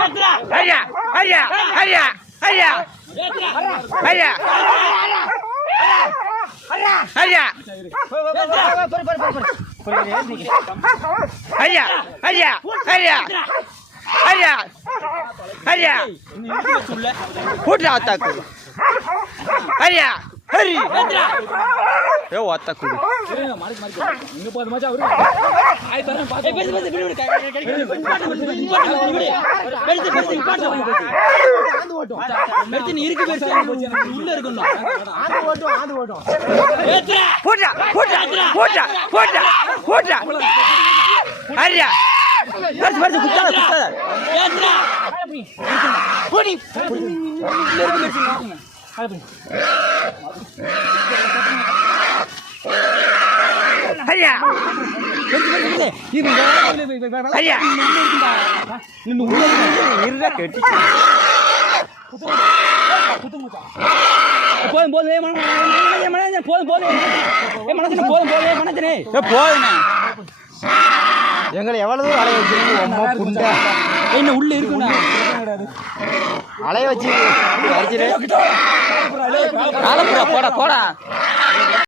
ஐயா ஐயா ஐயா ஐயா ஐயா ஐயா ஐயா ஐயா ஐயா ஐயா ஐயா கூட்டா அத்தாக்கு ஐயா ஹரி ஏ அத்தாக்கு இங்க போது மச்சா அவரு ஆய் தரேன் பாத்து பெருசு பெருசு விடு ஆந்து ஓட்டும் மெர்த்தின் இருக்கு பெருசு உள்ள இருக்கணும் ஆந்து ஓட்டும் ஏத்ரா கூட்டா கூட்டா கூட்டா கூட்டா கூட்டா ஐயா பெருசு பெருசு குத்தாத குத்தாத ஏத்ரா கூடி உள்ள இருக்கு பெருசு ஐயா ஐயா போதும் போதும் எங்களை எவ்வளவு அலைய வச்சிருக்கீங்க என்ன உள்ள இருக்குண்ணா அலைய வச்சு போடா போடா